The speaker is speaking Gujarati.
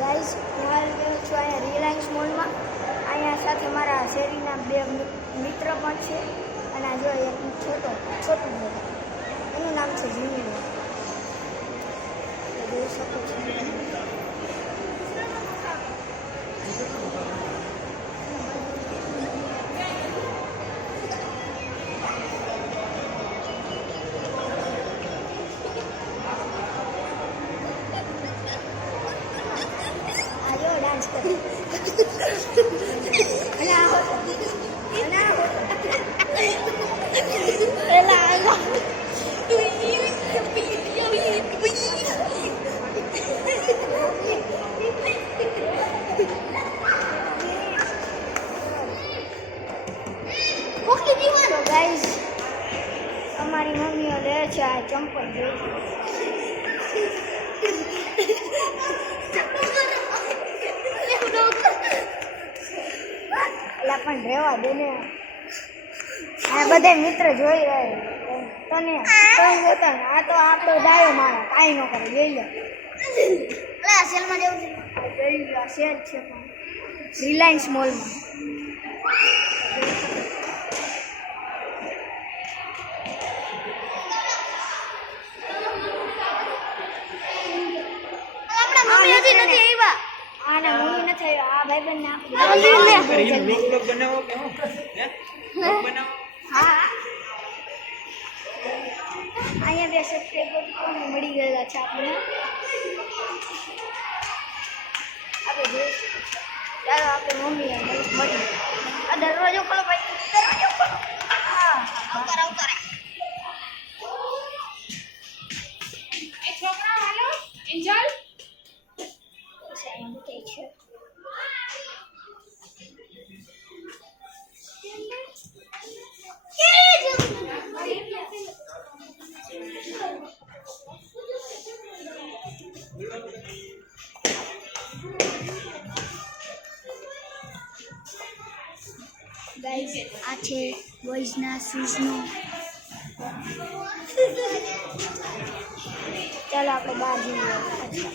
ગાઈસ હાલ છું અહીંયા રિલાયન્સ મોલમાં. અહીંયા સાથે મારા શેરીના બે મિત્ર પણ છે અને આ જો એક છોટું એનું નામ છે જીમી. જોઈ શકો છો. ડાન્સ કરી ગાઈસ અમારી મમ્મીઓ લે છે આ ચંપલ એટલે પણ રહેવા દે ને. આ બધા મિત્ર જોઈ રહ્યા તને આ તો આપણો ડાયો માણસ કાંઈ ન કરે. જોઈ લો સેલમાં જવું છે. જોઈ લો આ સેલ છે રિલાયન્સ મોલમાં. આના મમ્મી નથી આ ભાઈબંધ બનાવો કે હું બનાવો. હા અહીંયા બે સબસ્ક્રાઈબર મળી ગયેલા છે આપણે જોઈ. ચાલો આપણે મમ્મી મળી. આ દરવાજો ખોલો ભાઈ, દરવાજો ખોલો. હા આવતા છોકરા હાલો એન્જલ ગાઈસ આ છે બોયઝના શૂઝનો. ચાલો આપણે બહાર જઈએ.